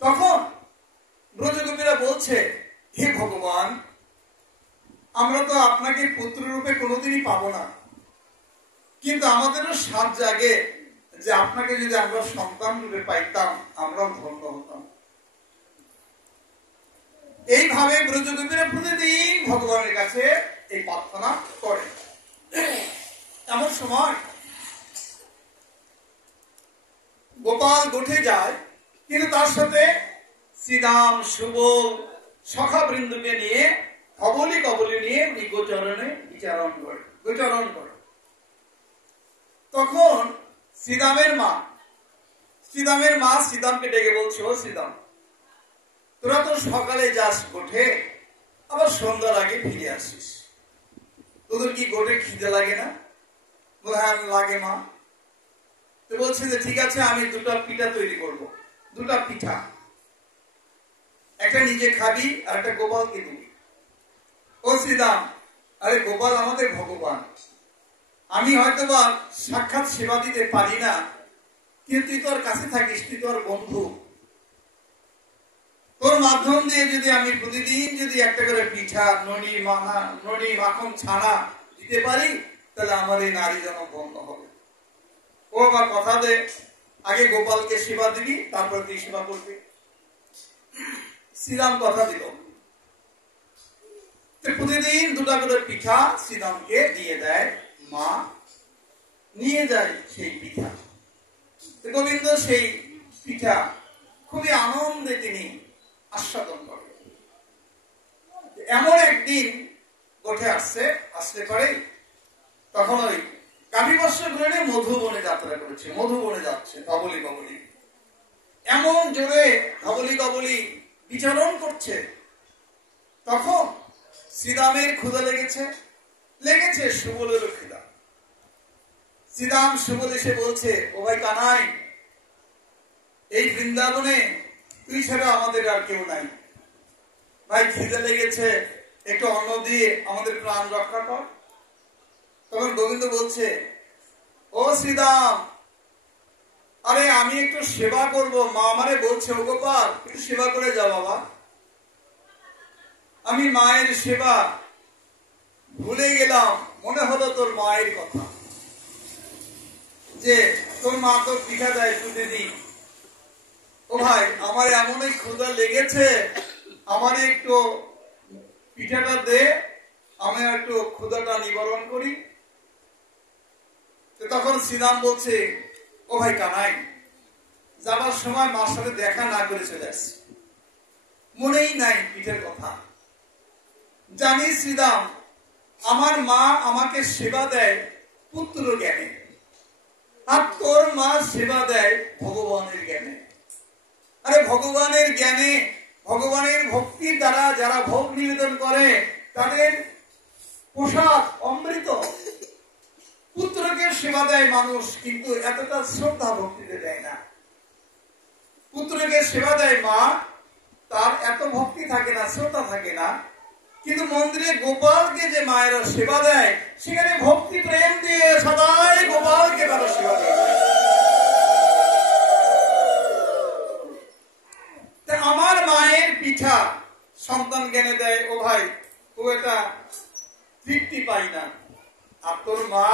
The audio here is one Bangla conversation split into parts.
তখন ব্রজগোপীরা বলছে, হে ভগবান, আমরা তো আপনাকে পুত্র রূপে কোনোদিনই পাবো না, কিন্তু আমাদেরও সাত জাগে যে আপনাকে যদি আমরা সন্তান রূপে পাইতাম আমরাও ধন্য হতাম। এইভাবে ব্রজগোপীরা প্রতিদিন ভগবানের কাছে এই প্রার্থনা করে। এমন সময় গোপাল গোঠে যায়, কিন্তু তার সাথে শ্রীরাম সুবল সখা বৃন্দকে নিয়ে কবলি কবলি নিয়ে গোচরণে গোচরণ করে। তখন শ্রীরামের মা শ্রীরামকে ডেকে বলছে, ও শ্রীরাম, তোরা তো সকালে যাস গোঠে, আবার সন্ধ্যার আগে ফিরে আসিস, তোদের কি গোঠে খিদে লাগে না? বলে, হ্যাঁ লাগে মা। তো বলছে যে ঠিক আছে, আমি দুটা পিঠা তৈরি করব, দুটা পিঠা, একটা নিজে খাবি আর একটা গোপালকে দিবি। ও শ্রীরাম, আরে গোপাল আমাদের ভগবান, আমি হয়তোবা সাক্ষাৎ সেবা দিতে পারি না, কিন্তু তুই তোর কাছে থাকিস, তুই তোর বন্ধু, তোর মাধ্যম দিয়ে যদি আমি প্রতিদিন যদি একটা করে পিঠা ননি মাখন ছানা দিতে পারি, তাহলে আমার এই নারী জনম বন্ধ হবে। ও বা কথা দে, আগে গোপালকে সেবা দিবি, তারপর তুই সেবা করবি। শ্রীরাম কথা দিল। প্রতিদিন দুটা করে পিঠা শ্রীরামকে দিয়ে দেয় মা, নিয়ে যায় সেই পিঠা। গোবিন্দ সেই পিঠা খুবই আনন্দে তিনি আস্বাদন করেন। এমন একদিন গোঠে আসতে পারে, তখন ওই কাবিবর্ষ গ্রহণে মধুবনে যাত্রা করেছে, মধুবনে যাচ্ছে কবলি কবলি, এমন জোরে কবলি কবলি বিচরণ করছে। তখন শ্রীরামের ক্ষুধা লেগেছে সুবলেরও ক্ষুধা। শ্রীরাম সুবল এসে বলছে, ও ভাই কানাই, এই বৃন্দাবনে তুই ছাড়া আমাদের আর কেউ নাই, ভাই খিদে লেগেছে, একটু অন্ন দিয়ে আমাদের প্রাণ রক্ষা কর। তখন গোবিন্দ বলছে, ও শ্রীরাম, আরে আমি একটু সেবা করব, মা আমারে বলছে, ও গোপাল একটু সেবা করে যাও বাবা। আমি মায়ের সেবা ভুলে গেলাম, মনে হলো তোর মায়ের কথা, যে তোর মা তোর পিঠা দেয় প্রতিদিন। ও ভাই, আমার এমনই ক্ষুধা লেগেছে, আমার একটু পিঠাটা দে, আমি একটু ক্ষুধাটা নিবারণ করি। তখন শ্রীরাম বলছে, ও ভাই কানাই, যাবার সময় মার সাথে দেখা না করে চলে আসছে, মনেই নাই পিঠের কথা। জানি শ্রীরাম, আমার মা আমাকে সেবা দেয় পুত্র জ্ঞানে, আর তোর মা সেবা দেয় ভগবানের জ্ঞানে। আরে ভগবানের জ্ঞানে, ভগবানের ভক্তির দ্বারা যারা ভোগ নিবেদন করে, তাদের প্রসাদ অমৃত। পুত্রকে সেবা দেয় মানুষ, কিন্তু এতটা শ্রদ্ধা ভক্তিতে দেয় না। পুত্রকে সেবা দেয় মা, তার এত ভক্তি থাকে না, শ্রদ্ধা থাকে না। কিন্তু মন্দিরে গোপালকে যে মায়েরা সেবা দেয়, সেখানে ভক্তি প্রেম দিয়ে সদাই গোপালকে তারা সেবা দেয়। আমার মায়ের পিঠা সন্তান জ্ঞানে দেয়, ও ভাই খুব একটা তৃপ্তি পাই না। আর তোর মা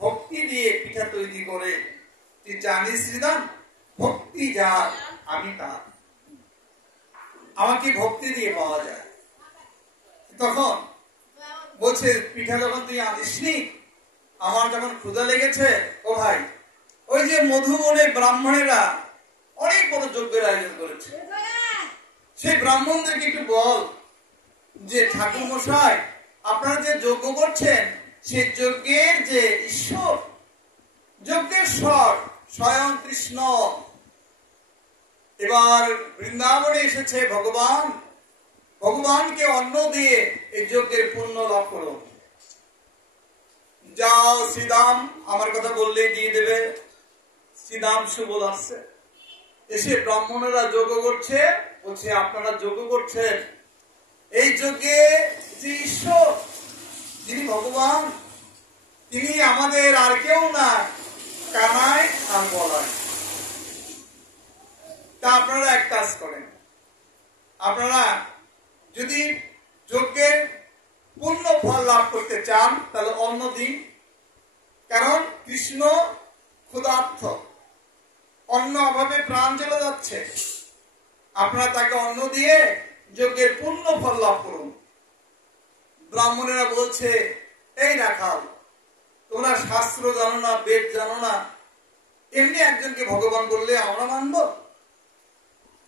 ভক্তি দিয়ে পিঠা তৈরি করে, তুই জানিস শ্রীরাম, ভক্তি যার আমি তার, আমাকে ভক্তি দিয়ে পাওয়া যায়। তখন বলছে, পিঠা যখন তুই আনিসনি, আমার যখন ক্ষুধা লেগেছে, ও ভাই ওই যে মধুবনে ব্রাহ্মণেরা অনেক বড় যজ্ঞের আয়োজন করেছে, সেই ব্রাহ্মণদেরকে একটু বল যে ঠাকুর মশাই, আপনারা যে যজ্ঞ করছেন, সেই যজ্ঞের যে ঈশ্বর, যজ্ঞেশ্বর স্বয়ং কৃষ্ণ এবার বৃন্দাবনে এসেছে। ভগবান, ভগবানকে অন্ন দিয়ে এই যজ্ঞের পুণ্য লাভ করো। যাও শ্রীরাম, আমার কথা বললেই দিয়ে দেবে। শ্রীরাম সুবল আসছে, এসে ব্রাহ্মণেরা যজ্ঞ করছে, বলছে আপনারা যজ্ঞ করছেন, এই যজ্ঞে যে ঈশ্বর, যিনি ভগবান, তিনি আমাদের আর কেউ না, কানাই আর বলাই। তা আপনারা এক কাজ করেন, আপনারা যদি যজ্ঞের পূর্ণ ফল লাভ করতে চান তাহলে অন্ন দিন, কারণ কৃষ্ণ ক্ষুধার্ত, অন্ন অভাবে প্রাণ চলে যাচ্ছে। আপনারা তাকে অন্ন দিয়ে যজ্ঞের পূর্ণ ফল লাভ করুন। ব্রাহ্মণেরা বলছে, এই রাখাল, তোমরা শাস্ত্র জানো না, বেদ জানো না, এমনি একজনকে ভগবান বললে আমরা মানব?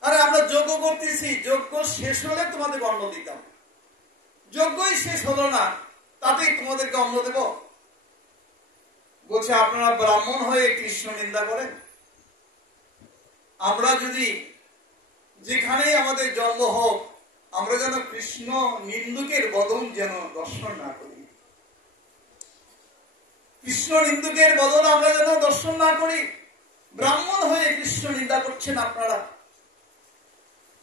আরে আমরা যজ্ঞ করতেছি, যজ্ঞ শেষ হলে তোমাদের অন্ন দিতাম, যজ্ঞই শেষ হলো না, তাতেই তোমাদেরকে অন্ন দেব? বলছে আপনারা ব্রাহ্মণ হয়ে কৃষ্ণ নিন্দা করেন। আমরা যদি যেখানেই আমাদের জন্ম হোক, আমরা যেন কৃষ্ণ নিন্দুকের বদন যেন দর্শন না করি, কৃষ্ণ নিন্দুকের বদন আমরা যেন দর্শন না করি। ব্রাহ্মণ হয়ে কৃষ্ণ নিন্দা করছেন আপনারা।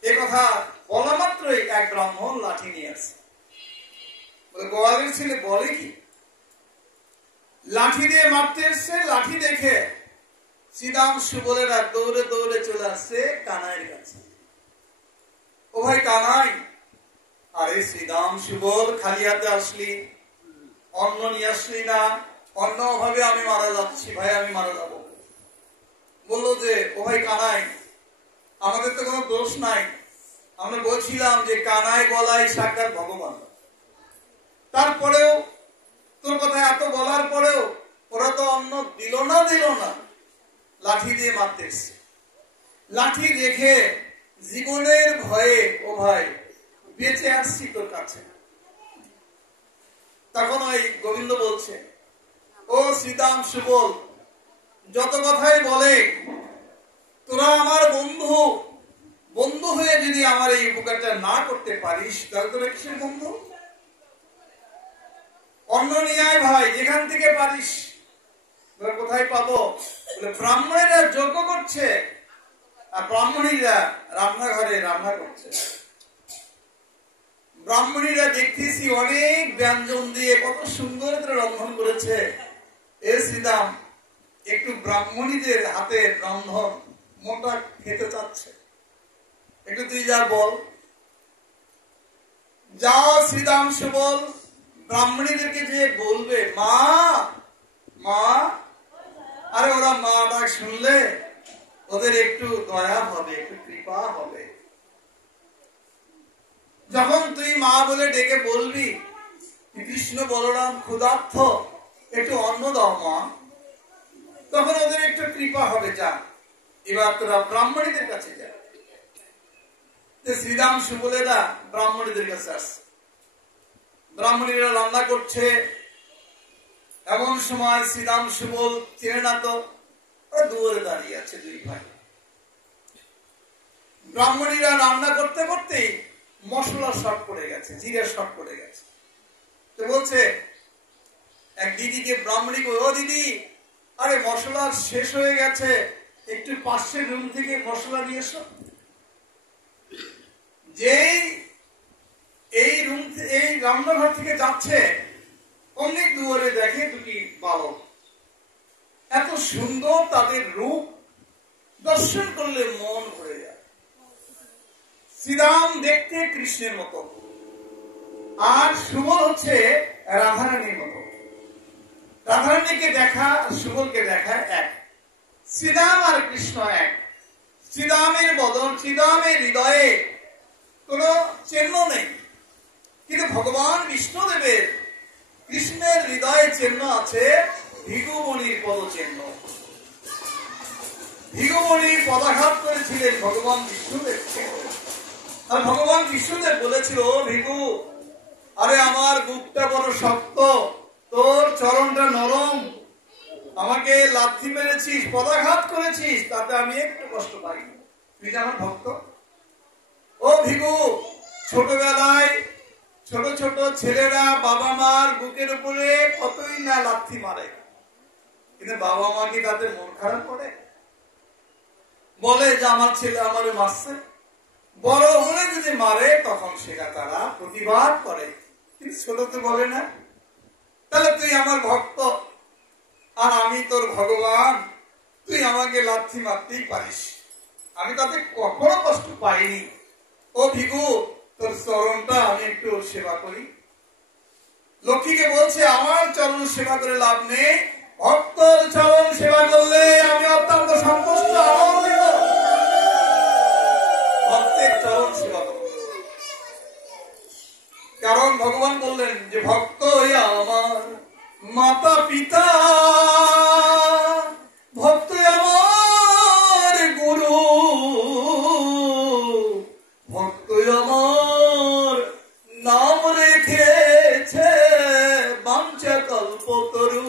এ কথা বলা মাত্রই এক ব্রাহ্মণ লাঠি নিয়ে আসে। গোয়ালের ছেলে বলে কি, লাঠি দিয়ে মারতে এসছে। লাঠি দেখে শ্রীদাম সুবলেরা দৌড়ে দৌড়ে চলে আসছে কানাইয়ের কাছে। ও ভাই কানাই, আরে শ্রীদাম সুবল, খালি হাতে আসলি, অন্ন নিয়ে আসলি না, অন্ন অভাবে আমি মারা যাচ্ছি ভাই, আমি মারা যাব। বললো যে, ও ভাই কানাই, আমাদের তো কোনো দোষ নাই, আমরা বলছিলাম যে কানাই বলাই সাক্ষাৎ ভগবান, তারপরেও তোর কথা এত বলার পরেও ওরা তো অন্ন দিল না, লাঠি দিয়ে মারতে এসছে। লাঠি রেখে জীবনের ভয়ে, ও ভাই বেঁচে আসছি তোর কাছে। তখন ওই গোবিন্দ বলছে, ও শ্রীদাম সুবল, যত কথাই বলে, তোরা আমার বন্ধু, বন্ধু হয়ে যদি আমার এই উপকারটা না করতে পারিস তাহলে তোরা কিসের বন্ধু? অন্ন নিয়ে আয় ভাই, যেখান থেকে পারিস। কোথায় পাবো? বলে ব্রাহ্মণেরা যজ্ঞ করছে আর ব্রাহ্মণীরা রান্নাঘরে রান্না করছে। ব্রাহ্মণীরা দেখতেছি অনেক ব্যঞ্জন দিয়ে কত সুন্দর করে রন্ধন করেছে। এ শ্রীদাম, একটু ব্রাহ্মণীদের হাতের রন্ধন মোটা খেতে চাচ্ছে, একটু তুই যা বল। যাও শ্রীদাম সুবল, ব্রাহ্মণীদেরকে যে বলবে মা মা। আরে ওরা মা ডাক শুনলে ওদের একটু দয়া হবে, একটু কৃপা হবে। যখন তুই মা বলে ডেকে বলবি, কৃষ্ণ বলরাম ক্ষুধার্ত, একটু অন্ন দাও মা, তখন ওদের একটু কৃপা হবে। যা, এবার তোরা ব্রাহ্মণীদের কাছে যা। শ্রীদাম সুবলেরা ব্রাহ্মণীদের কাছে আসছে। ব্রাহ্মণীরা রান্না করছে। এমন সময় শ্রীদাম সুবল চেনে না তো, দুয়ারে দাঁড়িয়ে আছে দুই ভাই। ব্রাহ্মণীরা রান্না করতে করতেই মশলা শর্ট পড়ে গেছে, জিরা শর্ট পড়ে গেছে। তো বলছে এক দিদিকে, ব্রাহ্মণীকে, ও দিদি, আরে মশলা শেষ হয়ে গেছে, একটু পাশের রুম থেকে মশলা নিয়ে এসো। যেই এই রান্নাঘর থেকে যাচ্ছে, অনেক দুয়ারে দেখে দুটি বালক। এত সুন্দর তাদের রূপ, দর্শন করলে মন ভরে যায়। শ্রীরাম দেখতে কৃষ্ণের মতো, আর সুবল হচ্ছে রাধারানীর মতো। রাধারানীকে দেখা, সুবলকে দেখা এক। শ্রীরাম আর কৃষ্ণ এক। শ্রীরামের বদন, শ্রীরামের হৃদয়ে কোনো চিহ্ন নেই, কিন্তু ভগবান বিষ্ণুদেবের কৃষ্ণের হৃদয়ে চিহ্ন আছে, ভৃগুমণির পদ চিহ্ন। ভৃগুমণি পদাঘাত করেছিলেন ভগবান বিষ্ণুদেব, আর ভগবান বিষ্ণুদেব বলেছিল, ভৃগু, আরে আমার বুকটা বড় শক্ত, তোর চরণটা নরম, আমাকে লাথি মেরেছিস, পদাঘাত করেছিস, তাতে আমি একটু কষ্ট পাই, তুই যে আমার ভক্ত। ও ভিগু, ছোটবেলায় ছোট ছোট ছেলেরা বাবা মার বুকের উপরে কতই না লাথি মারে, কিন্তু বাবা মা কি তাতে মন খারাপ করে? বলে যে আমার ছেলে আমারে মারছে। বড় হলে যদি মারে তখন সেটা তারা প্রতিবাদ করে, কিন্তু ছোট তো বলে না। তাহলে তুই আমার ভক্ত আর আমি তোর ভগবান, তুই আমাকে লাথি মারতেই পারিস। আমি তাতে কখনো কষ্ট পাইনি। ও ভিখু, তোর চরণটা আমি একটু সেবা করি। লক্ষ্মীকে বলছে, আমার চরণ সেবা করে লাভ নেই, ভক্তর চরণ সেবা করলে আমি অত্যন্ত সন্তুষ্ট, আনন্দিত। ভক্তের চরণ সেবা করব, কারণ ভগবান বললেন যে ভক্ত আমার মাতা পিতা, ভক্ত আমার গুরু, ভক্ত আমার নাম রেখেছে বাঞ্ছা কল্পতরু।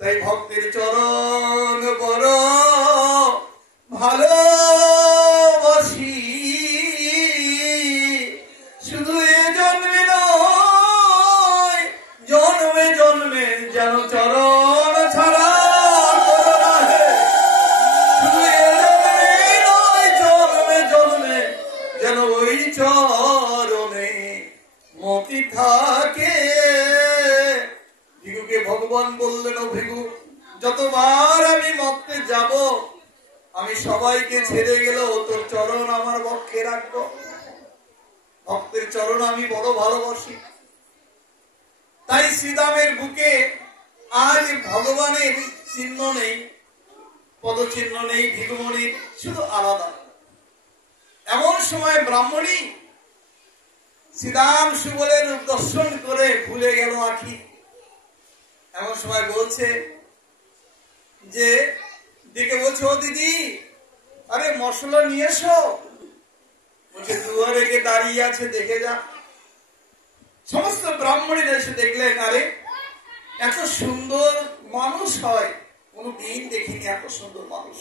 তাই ভক্তের চরণ বড় ভালোবাসি, শুধু এ জন্মে নয় জন্মে জন্মে যেন চরণ ছাড়া করো না হে। শুধু এ জন্মে নয় জন্মে জন্মে যেন ওই চরণে মতি থাকে। ভিখুকে ভগবান বললেন, ও ভিখু, যতবার আমি মর্তে যাব আমি সবাইকে ছেড়ে গেলেও তোর চরণ আমার বক্ষে রাখবো। ভক্তের চরণ আমি বড় ভালোবাসি। তাই শ্রীদামের বুকে আজ ভগবানের চিহ্ন নেই, পদচিহ্ন নেই, ভিখুমণির শুধু আলাদা। এমন সময় ব্রাহ্মণী শ্রীদাম সুবলের দর্শন করে ভুলে গেল আখি। এমন সময় বলছে যে, দিকে বলছে, ও দিদি, আরে মশলা নিয়ে এসো। বলছে, দুয়ারে কে দাঁড়িয়ে আছে, দেখে যা। সমস্ত ব্রাহ্মণীরা এসে দেখলেন, আরে এত সুন্দর মানুষ হয়, কোনদিন দেখিনি এত সুন্দর মানুষ,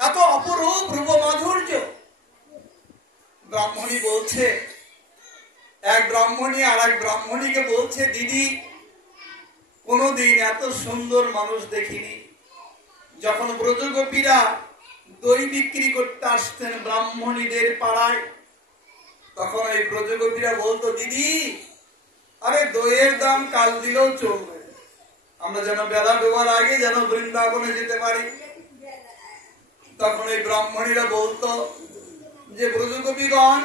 এত অপরূপ রূপ মাধুর্য। ব্রাহ্মণী বলছে, এক ব্রাহ্মণী আর এক ব্রাহ্মণীকে বলছে, দিদি, কোনদিন এত সুন্দর মানুষ দেখিনি। যখন ব্রজগোপীরা দই বিক্রি করতে আসতেন ব্রাহ্মণীদের পাড়ায়, তখন এই ব্রজগোপীরা বলতো, দিদি, আরে দইয়ের দাম কাল দিলেও চলবে, আমরা যেন বেলা ডোবার আগে যেন বৃন্দাবনে যেতে পারি। তখন এই ব্রাহ্মণীরা বলতো যে, ব্রজগোপীগণ,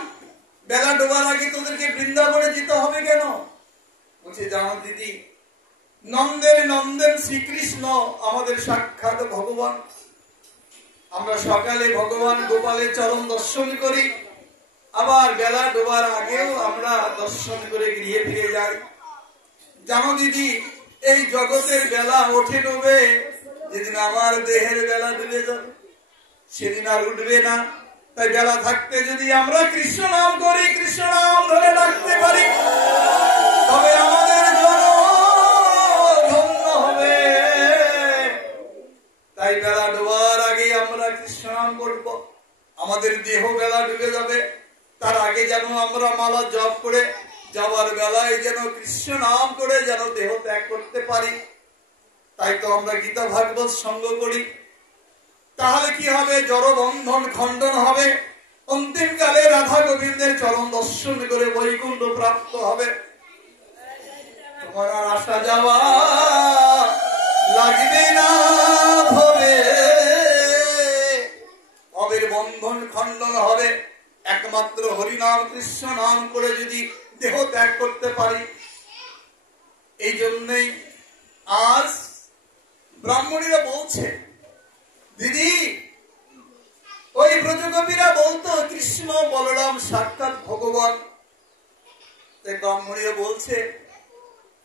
বেলা ডোবার আগে তোদেরকে বৃন্দাবনে যেতে হবে কেন? বলছে, জানো দিদি, নন্দের নন্দন শ্রীকৃষ্ণ আমাদের সাক্ষাৎ ভগবান। আমরা সকালে ভগবান গোপালের চরণ দর্শন করি, আবার বেলা ডোবার আগেও আমরা দর্শন করে গৃহে ফিরে যাই। জানো দিদি, এই জগতের বেলা ওঠে ডুবে, যেদিন আমার দেহের বেলা ডুবে যাবে সেদিন আর উঠবে না। তাই বেলা থাকতে যদি আমরা কৃষ্ণ নাম করি, কৃষ্ণ নাম ধরে ডাকতে পারি, তবে আমাদের জন্য ধন্য হবে। তাই বেলা ডোবার আগে আমরা কৃষ্ণ নাম করব। আমাদের দেহ বেলা ডুবে যাবে, তার আগে যেন আমরা মালা জপ করে যাবার বেলায় যেন কৃষ্ণ নাম করে যেন দেহ ত্যাগ করতে পারি। তাই তো আমরা গীতা ভাগবত সঙ্গ করি। তাহলে কি হবে? জড় বন্ধন খণ্ডন হবে, অন্তিমকালে রাধা গোবিন্দের চরণ দর্শন করে বৈকুণ্ঠ প্রাপ্ত হবে। তোমার আর আসা যাওয়া লাগবে না ভবে, ভবের বন্ধন খণ্ডন হবে একমাত্র হরিনাম কৃষ্ণ নাম করে যদি দেহ ত্যাগ করতে পারি। এই জন্যই আজ ব্রাহ্মণীরা বলছে, দিদি, ওই ব্রজগোপীরা বলতো কৃষ্ণ বলরাম সাক্ষাৎ ভগবান। তাই ব্রাহ্মণীরা বলছে,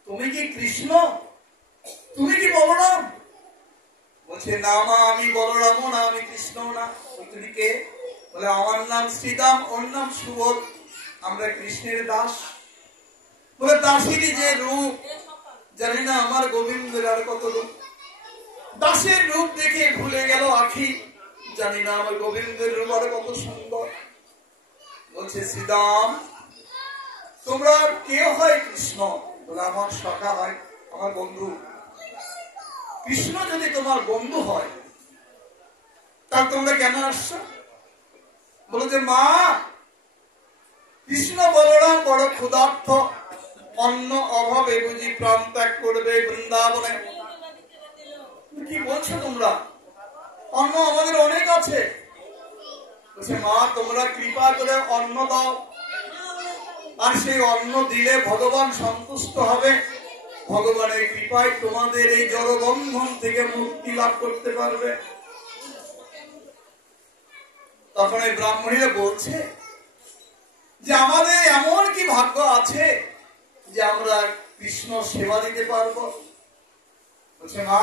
তুমি কি কৃষ্ণ, তুমি কি বলরাম? বলছে, না মা, আমি বলরামও না, আমি কৃষ্ণ না। তুমি কে? বলে, আমার নাম শ্রীদাম, ওর নাম সুবোধ, আমরা কৃষ্ণের দাস। বলে, দাসেরই যে রূপ, জানি না আমার গোবিন্দের আর কত রূপ। দাসের রূপ দেখে ভুলে গেল আখি, জানি না আমার গোবিন্দের রূপ আর কত সুন্দর। বলছে, শ্রীদাম, তোমরা কে হয় কৃষ্ণ? বলে, আমার সখা হয়, আমার বন্ধু। কৃষ্ণ যদি তোমার বন্ধু হয়, তাহলে তোমরা কেন আসছো? বলে যে, মা, কৃষ্ণ বলরাম বড় ক্ষুধার্থ, অন্ন অভাবে বুঝি প্রাণ ত্যাগ করবে বৃন্দাবনে। কি বলছো তোমরা? অন্ন আমাদের অনেক আছে। বলছে মা তোমরা কৃপা করে অন্ন দাও, আর সেই অন্ন দিলে ভগবান সন্তুষ্ট হবে, ভগবানের কৃপায় তোমাদের এই জড়বন্ধন থেকে মুক্তি লাভ করতে পারবে। তখন এই ব্রাহ্মণীরা বলছে যে আমাদের এমন কি ভাগ্য আছে যে আমরা কৃষ্ণ সেবা দিতে পারবো? বলছে মা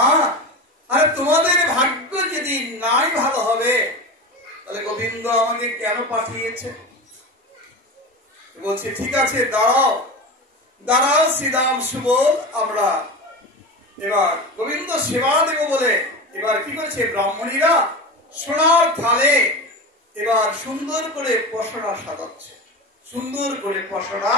আরে তোমাদের ভাগ্য যদি নাই ভালো হবে তাহলে গোবিন্দ আমাকে কেন পাঠিয়েছে? বলছে ঠিক আছে দাঁড়াও দাঁড়াও শ্রীরাম সুবোধ, আমরা এবার গোবিন্দ সেবা দেব বলে এবার কি করেছে ব্রাহ্মণীরা সোনার থালে এবার সুন্দর করে পসরা সাজাচ্ছে, সুন্দর করে পসরা